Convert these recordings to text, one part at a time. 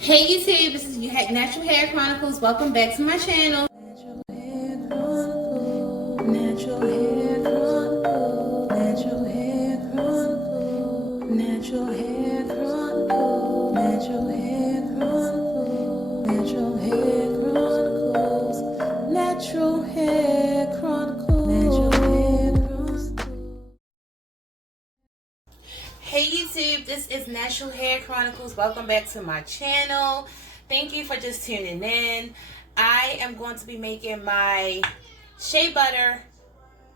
Hey YouTube, this is Natural Hair Chronicles. Welcome back to my channel. Natural Hair Chronicles, Natural Hair Chronicles, Natural Hair Chronicles, Natural Hair Chronicles, Natural Hair Chronicles, Natural Hair Chronicles, Natural Hair Chronicles. Hey YouTube, this is Natural Hair Chronicles. Welcome back to my channel. Thank you for just tuning in. I am going to be making my shea butter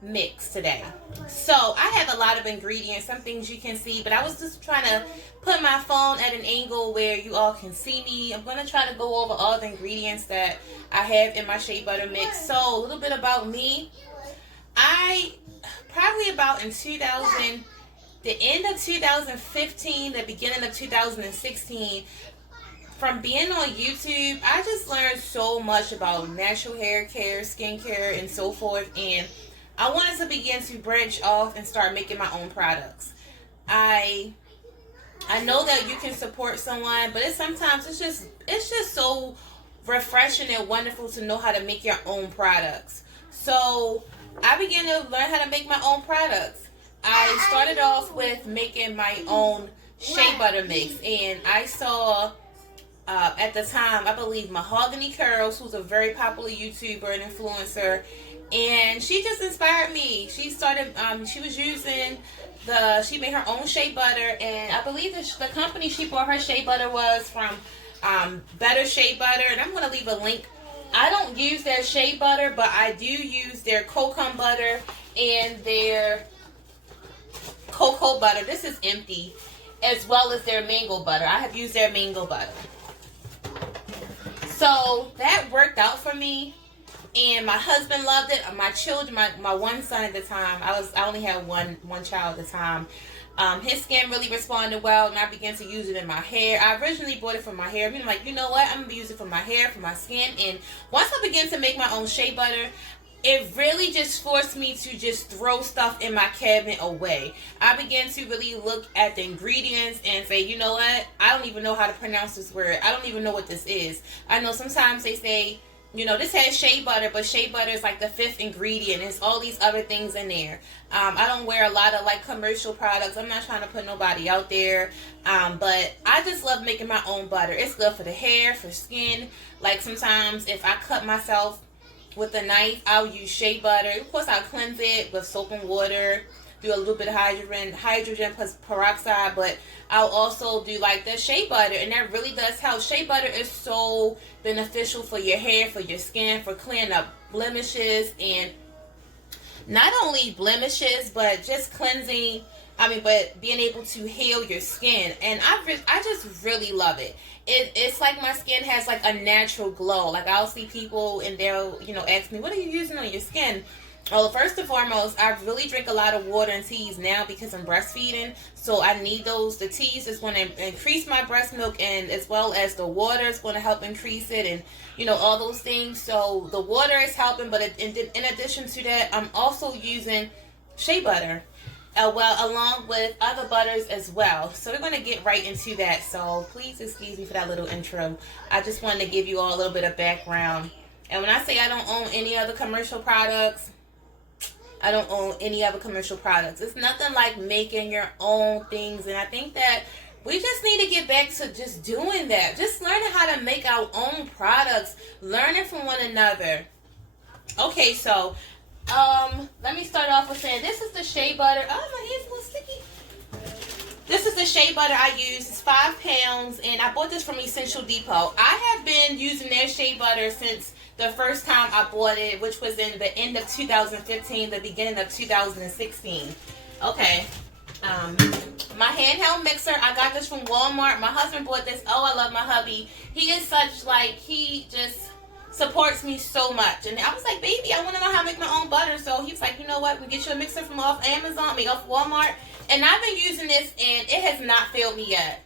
mix today. So I have a lot of ingredients, some things you can see, but I was just trying to put my phone at an angle where you all can see me. I'm going to try to go over all the ingredients that I have in my shea butter mix. So a little bit about me. I probably about in the end of 2015, the beginning of 2016, from being on YouTube, I just learned so much about natural hair care, skincare, and so forth. And I wanted to begin to branch off and start making my own products. I know that you can support someone, but sometimes it's just so refreshing and wonderful to know how to make your own products. So I began to learn how to make my own products. I started off with making my own shea butter mix, and I saw at the time, I believe, Mahogany Curls, who's a very popular YouTuber and influencer, and she just inspired me. She started, she was using she made her own shea butter, and I believe the company she bought her shea butter was from Better Shea Butter, and I'm going to leave a link. I don't use their shea butter, but I do use their coconut butter and their cocoa butter. This is empty, as well as their mango butter. I have used their mango butter. So that worked out for me, and my husband loved it. My children, my one son at the time, I only had one child at the time. His skin really responded well, and I began to use it in my hair. I originally bought it for my hair. I'm like, you know what? I'm gonna use it for my hair, for my skin. And once I began to make my own shea butter, it really just forced me to just throw stuff in my cabinet away. I began to really look at the ingredients and say, you know what? I don't even know how to pronounce this word. I don't even know what this is. I know sometimes they say, you know, this has shea butter, but shea butter is like the 5th ingredient. There's all these other things in there. I don't wear a lot of like commercial products. I'm not trying to put nobody out there. But I just love making my own butter. It's good for the hair, for skin. Like sometimes if I cut myself with a knife, I'll use shea butter. Of course, I'll cleanse it with soap and water, do a little bit of hydrogen plus peroxide, but I'll also do like the shea butter, and that really does help. Shea butter is so beneficial for your hair, for your skin, for clearing up blemishes, and not only blemishes, but just cleansing. But being able to heal your skin, and I just really love it. It's like my skin has like a natural glow. Like I'll see people and they'll, ask me, what are you using on your skin? Well, first and foremost, I really drink a lot of water and teas now because I'm breastfeeding. So I need those. The teas is going to increase my breast milk, and as well as the water is going to help increase it, and all those things. So the water is helping, but in addition to that, I'm also using shea butter. Along with other butters as well. So we're going to get right into that. So please excuse me for that little intro. I just wanted to give you all a little bit of background. And when I say I don't own any other commercial products, I don't own any other commercial products. It's nothing like making your own things. And I think that we just need to get back to just doing that. Just learning how to make our own products. Learning from one another. Okay, so let me start off with saying this is the shea butter. Oh, my hand's a little sticky. This is the shea butter I use. It's 5 pounds, and I bought this from Essential Depot. I have been using their shea butter since the first time I bought it, which was in the end of 2015, the beginning of 2016. Okay. My handheld mixer, I got this from Walmart. My husband bought this. Oh, I love my hubby. He is he just supports me so much. And I was like, baby, I want to know how to make my own butter. So he was like, you know what, we get you a mixer from off Walmart. And I've been using this, and it has not failed me yet.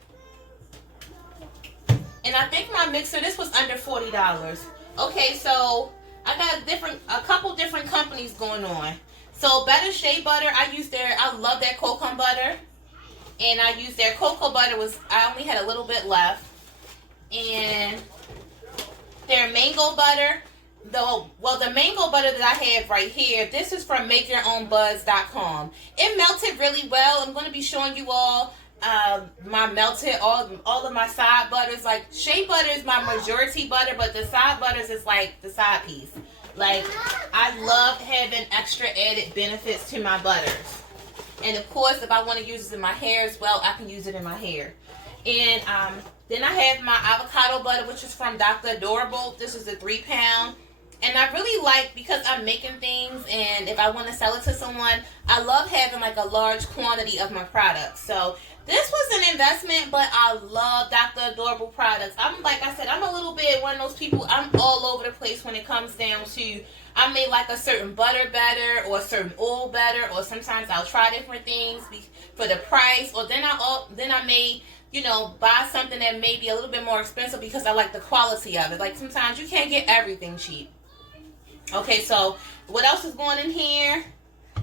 And I think my mixer, this was under $40. Okay, so I got a couple different companies going on. So Better Shea Butter, I love their coconut butter. And I used their cocoa butter, I only had a little bit left. and their mango butter. The mango butter that I have right here, this is from MakeYourOwnBuzz.com. It melted really well. I'm going to be showing you all my melted, all of my side butters. Like, shea butter is my majority butter, but the side butters is like the side piece. Like, I love having extra added benefits to my butters. And of course, if I want to use it in my hair as well, I can use it in my hair. And then I have my avocado butter, which is from Dr. Adorable. This is a 3-pound. And I really like, because I'm making things and if I want to sell it to someone, I love having like a large quantity of my products. So this was an investment, but I love Dr. Adorable products. Like I said, I'm a little bit one of those people, I'm all over the place when it comes down to, I may like a certain butter better or a certain oil better, or sometimes I'll try different things for the price, or then I may, you know, buy something that may be a little bit more expensive because I like the quality of it. Like, sometimes you can't get everything cheap. Okay, so what else is going in here?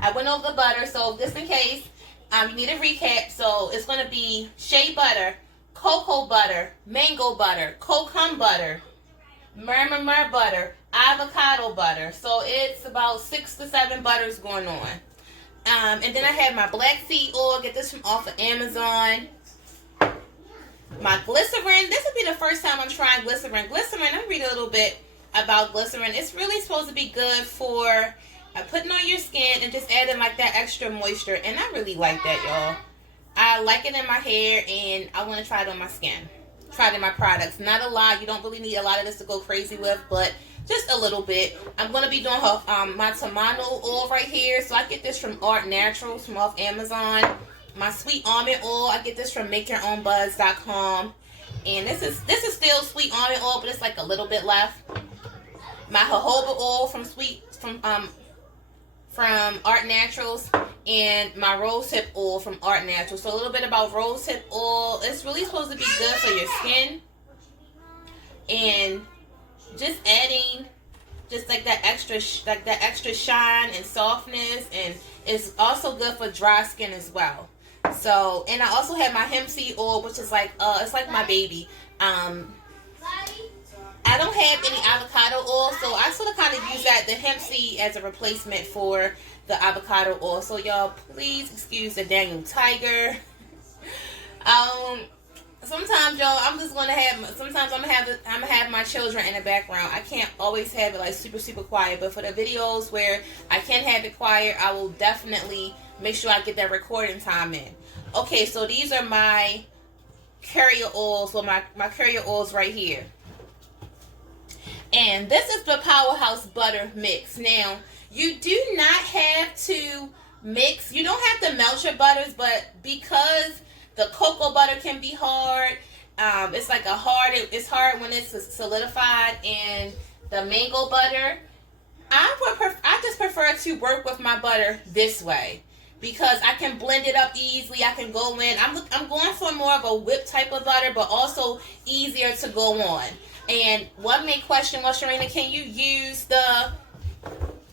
I went over the butter, so just in case you need a recap. So it's going to be shea butter, cocoa butter, mango butter, kokum butter, Murumuru butter, avocado butter. So it's about 6 to 7 butters going on. And then I have my black seed oil. Get this from off of Amazon. My glycerin. This will be the first time I'm trying glycerin. Glycerin, I'm reading a little bit about glycerin. It's really supposed to be good for putting on your skin and just adding like that extra moisture. And I really like that, y'all. I like it in my hair and I want to try it on my skin. Try it in my products. Not a lot. You don't really need a lot of this to go crazy with, but just a little bit. I'm going to be doing my tomato oil right here. So I get this from Art Naturals from off Amazon. My sweet almond oil, I get this from MakeYourOwnBuzz.com. And this is still sweet almond oil, but it's like a little bit left. My jojoba oil from Art Naturals, and my rosehip oil from Art Naturals. So a little bit about rosehip oil. It's really supposed to be good for your skin, and just adding just like that extra shine and softness, and it's also good for dry skin as well. So, and I also have my hemp seed oil, which is like it's like my baby. I don't have any avocado oil, so I sort of kind of use the hemp seed as a replacement for the avocado oil. So y'all, please excuse the Daniel Tiger. Sometimes y'all, I'm gonna have my children in the background. I can't always have it like super quiet, but for the videos where I can have it quiet, I will definitely make sure I get that recording time in. Okay, so these are my carrier oils, so my carrier oils right here. And this is the Powerhouse Butter Mix. Now, you do not have to mix. You don't have to melt your butters, but because the cocoa butter can be hard, it's like it's hard when it's solidified, and the mango butter, I just prefer to work with my butter this way because I can blend it up easily. I can go in. I'm going for more of a whipped type of butter, but also easier to go on. And one may question, well, Sharina, can you use the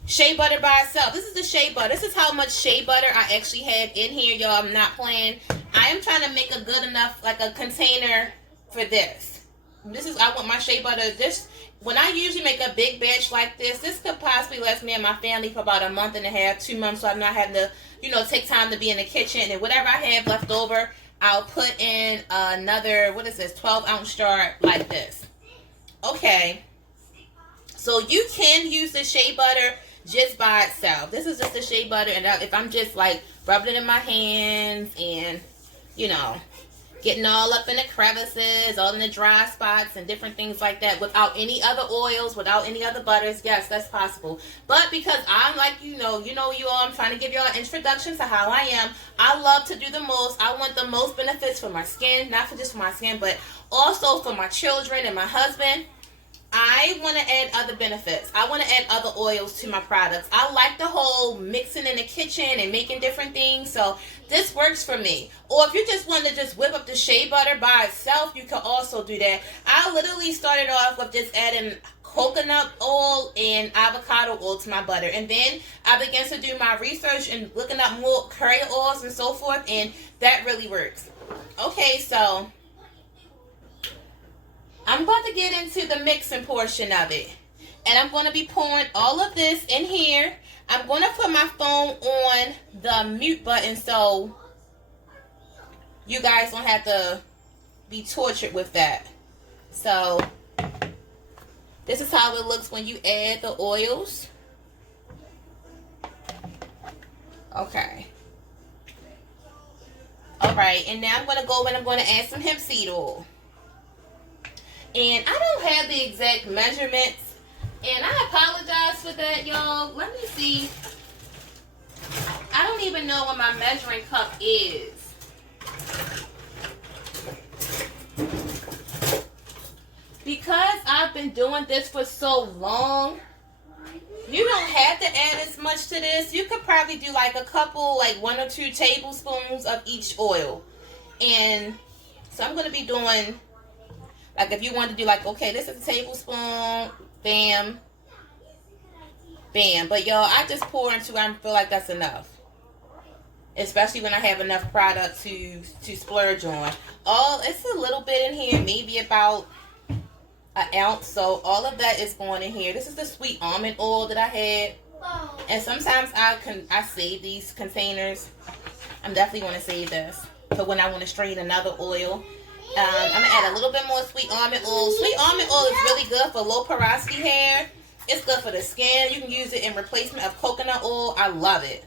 shea butter by itself? This is the shea butter. This is how much shea butter I actually have in here, y'all. I'm not playing. I am trying to make a good enough, like a container for this. I want my shea butter. When I usually make a big batch like this could possibly last me and my family for about a month and a half, 2 months, so I'm not having to, take time to be in the kitchen. And whatever I have left over, I'll put in another, 12-ounce jar like this. Okay, so you can use the shea butter just by itself. This is just the shea butter, and if I'm just like rubbing it in my hands and, getting all up in the crevices, all in the dry spots and different things like that without any other oils, without any other butters, yes, that's possible. But because I'm like, you all, I'm trying to give y'all an introduction to how I am. I love to do the most. I want the most benefits for my skin, not just for my skin, but also for my children and my husband. I want to add other benefits. I want to add other oils to my products. I like the whole mixing in the kitchen and making different things. So this works for me. Or if you just want to just whip up the shea butter by itself, you can also do that. I literally started off with just adding coconut oil and avocado oil to my butter. And then I began to do my research and looking up more carrier oils and so forth. And that really works. Okay, so I'm about to get into the mixing portion of it. And I'm going to be pouring all of this in here. I'm going to put my phone on the mute button so you guys don't have to be tortured with that. So this is how it looks when you add the oils. Okay. Alright, and now I'm going to go and I'm going to add some hemp seed oil. And I don't have the exact measurements, and I apologize for that, y'all. Let me see. I don't even know what my measuring cup is. Because I've been doing this for so long, you don't have to add as much to this. You could probably do like a couple, like 1 or 2 tablespoons of each oil. And so I'm going to be doing, like if you want to do like, okay, this is a tablespoon, bam, bam. But y'all, I just pour into it. I feel like that's enough. Especially when I have enough product to splurge on. It's a little bit in here, maybe about an ounce. So all of that is going in here. This is the sweet almond oil that I had. And sometimes I save these containers. I'm definitely going to save this for when I want to strain another oil. I'm going to add a little bit more sweet almond oil. Sweet almond oil is really good for low porosity hair. It's good for the skin. You can use it in replacement of coconut oil. I love it.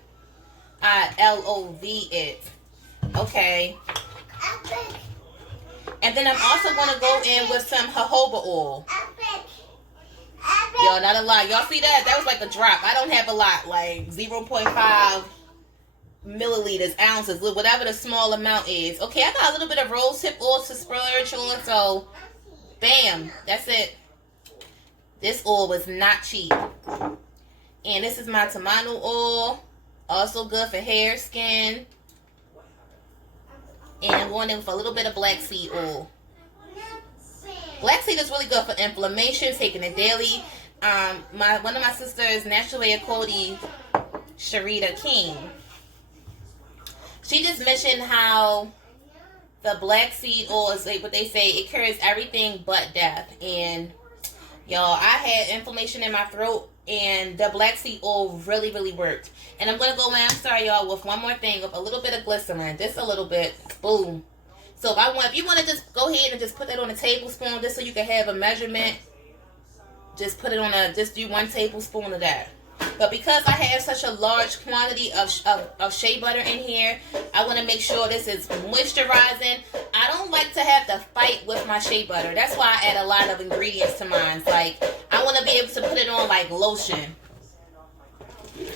I-L-O-V it. Okay. And then I'm also going to go in with some jojoba oil. Yo, not a lot. Y'all see that? That was like a drop. I don't have a lot. Like 0.5 milliliters, ounces, whatever the small amount is. Okay, I got a little bit of rosehip oil to splurge on. So, bam. That's it. This oil was not cheap. And this is my tomato oil. Also good for hair, skin. And I'm going in with a little bit of black seed oil. Black seed is really good for inflammation, taking it daily. One of my sisters, Natural Way of Cody, Sharita King, she just mentioned how the black seed oil is like what they say, it cures everything but death. And y'all, I had inflammation in my throat, and the black seed oil really, really worked. And I'm going to go in, I'm sorry y'all, with one more thing, with a little bit of glycerin. Just a little bit. Boom. So if you want to just go ahead and just put that on a tablespoon, just so you can have a measurement, just put it on just do 1 tablespoon of that. But because I have such a large quantity of shea butter in here, I want to make sure this is moisturizing. I don't like to have to fight with my shea butter. That's why I add a lot of ingredients to mine. Like, I want to be able to put it on like lotion.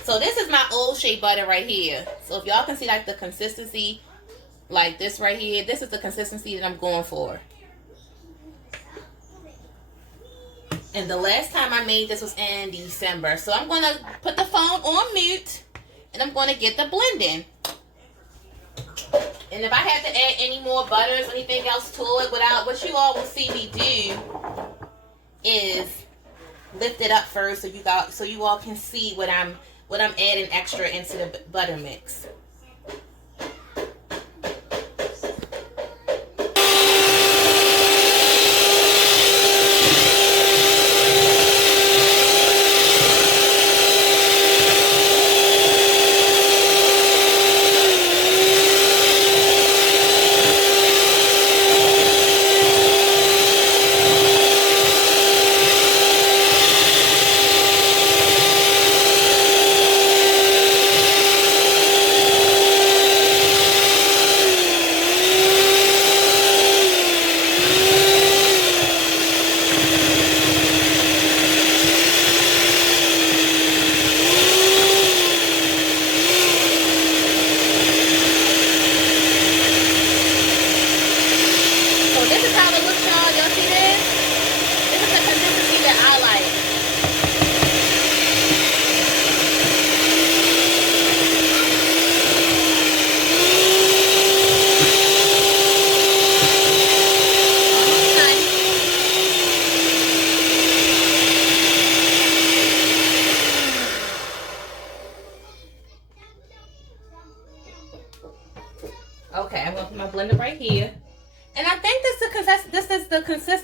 So this is my old shea butter right here. So if y'all can see like the consistency, like this right here, this is the consistency that I'm going for. And the last time I made this was in December. So I'm going to put the phone on mute, and I'm going to get the blending. And if I have to add any more butters or anything else to it, what you all will see me do is lift it up first, so you all can see what I'm adding extra into the butter mix.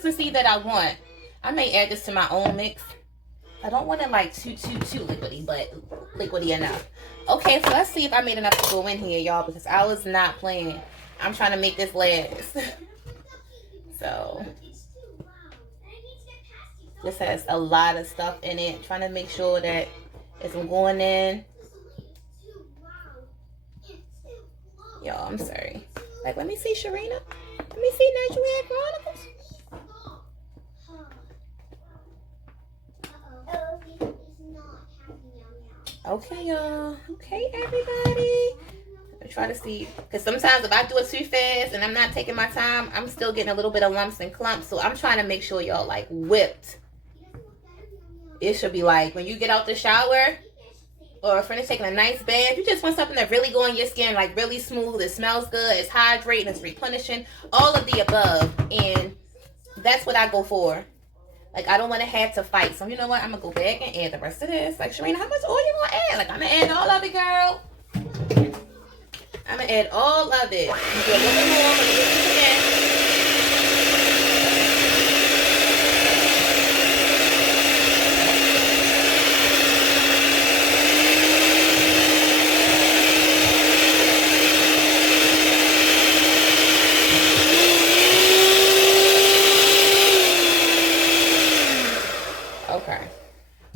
consistency that I want. I may add this to my own mix. I don't want it like too liquidy, but liquidy enough. Okay, so let's see if I made enough to go in here, y'all, because I was not playing. I'm trying to make this last. So this has a lot of stuff in it. Trying to make sure that it's going in. Y'all, I'm sorry. Like, let me see, Sharina. Let me see, Natural Hair Chronicles. Okay, y'all. Okay, everybody. I'm trying to see, because sometimes if I do it too fast and I'm not taking my time, I'm still getting a little bit of lumps and clumps. So I'm trying to make sure y'all like whipped. It should be like when you get out the shower or if you're taking a nice bath, you just want something that really go on your skin, like really smooth. It smells good. It's hydrating. It's replenishing. All of the above. And that's what I go for. Like, I don't want to have to fight. So, you know what? I'm going to go back and add the rest of this. Like, Sharina, how much oil you going to add? Like, I'm going to add all of it, girl. I'm going to add all of it. I'm going to do a little bit more. I'm going to do this again.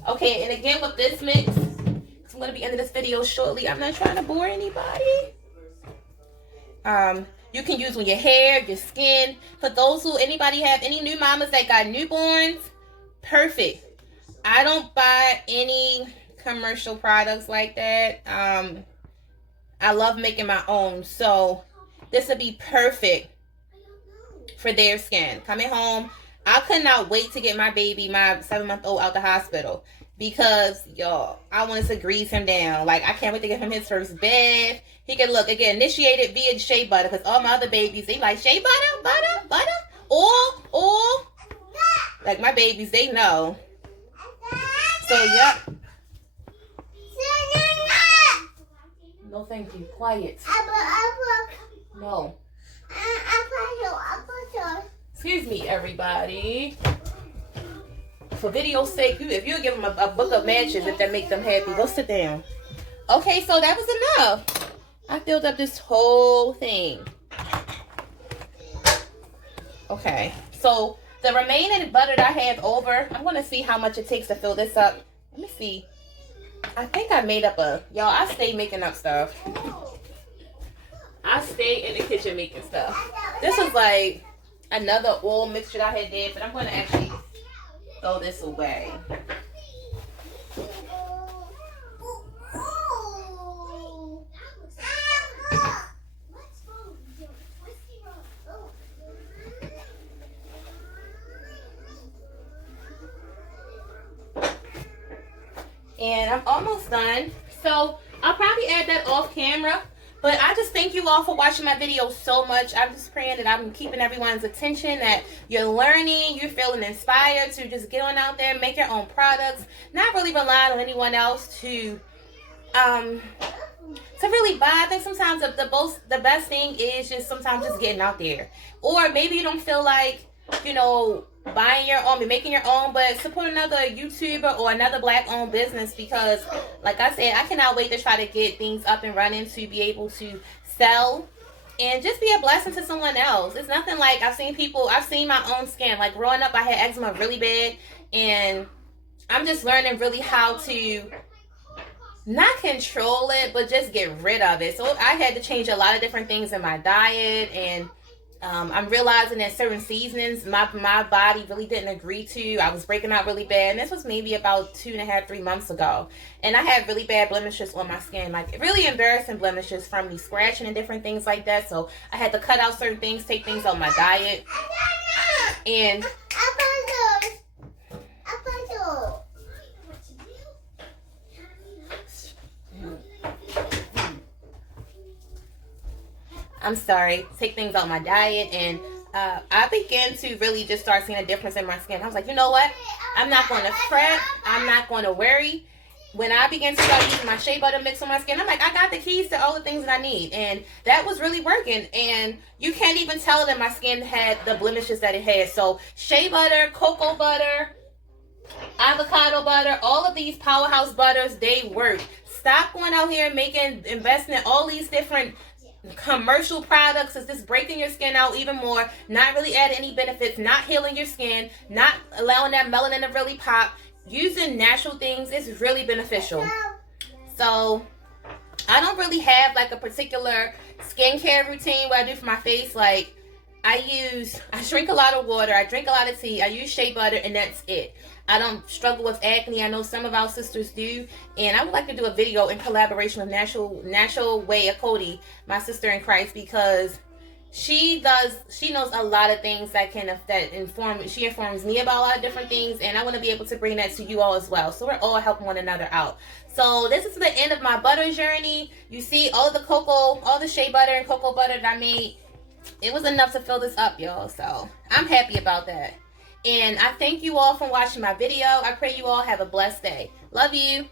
Okay, and again with this mix, I'm going to be ending this video shortly. I'm not trying to bore anybody. You can use on your hair, your skin. For those who, anybody have any new mamas that got newborns, perfect. I don't buy any commercial products like that. I love making my own. So this would be perfect for their skin. Coming home, I could not wait to get my baby, my 7-month-old, out the hospital. Because, y'all, I wanted to grease him down. Like, I can't wait to give him his first bath. He can look, again, initiated via shea butter. Because all my other babies, they like shea butter, oil. Like, my babies, they know. So, yep. No, thank you. Quiet. No. Excuse me, everybody. For video's sake, if you give them a book of matches, if that make them happy, go sit down. Okay, so that was enough. I filled up this whole thing. Okay, so the remaining butter that I have over, I'm going to see how much it takes to fill this up. Let me see. I think I made up y'all, I stay making up stuff. I stay in the kitchen making stuff. This was like another oil mixture that I had did, but I'm going to actually throw this away. And I'm almost done. So I'll probably add that off camera. But I just thank you all for watching my video so much. I'm just praying that I'm keeping everyone's attention, that you're learning, you're feeling inspired to just get on out there, make your own products, not really rely on anyone else to really buy. I think sometimes the best thing is just sometimes just getting out there. Or maybe you don't feel like, you know, buying your own, making your own, but support another YouTuber or another Black-owned business, because like I said, I cannot wait to try to get things up and running to be able to sell and just be a blessing to someone else. It's nothing like I've seen my own skin. Like growing up, I had eczema really bad, and I'm just learning really how to not control it, but just get rid of it. So I had to change a lot of different things in my diet, and I'm realizing that certain seasonings my body really didn't agree to. I was breaking out really bad, and this was maybe about 2.5, 3 months ago. And I had really bad blemishes on my skin, like really embarrassing blemishes from me scratching and different things like that. So I had to cut out certain things, take things out of my diet. And I'm sorry, take things out of my diet, and I began to really just start seeing a difference in my skin. I was like, you know what? I'm not going to fret. I'm not going to worry. when I began to start using my shea butter mix on my skin, I'm like, I got the keys to all the things that I need. And that was really working. And you can't even tell that my skin had the blemishes that it had. So shea butter, cocoa butter, avocado butter, all of these powerhouse butters, they work. Stop going out here and investing in all these different commercial products. It's just breaking your skin out even more, not really adding any benefits, not healing your skin, not allowing that melanin to really pop. Using natural things is really beneficial. So I don't really have like a particular skincare routine what I do for my face. Like I drink a lot of water, I drink a lot of tea, I use shea butter, and that's it. I don't struggle with acne. I know some of our sisters do, and I would like to do a video in collaboration with Natural Way of Cody, my sister in Christ, because she knows a lot of things she informs me about a lot of different things, and I want to be able to bring that to you all as well. So we're all helping one another out. So this is the end of my butter journey. You see all the shea butter and cocoa butter that I made. It was enough to fill this up, y'all. So I'm happy about that. And I thank you all for watching my video. I pray you all have a blessed day. Love you.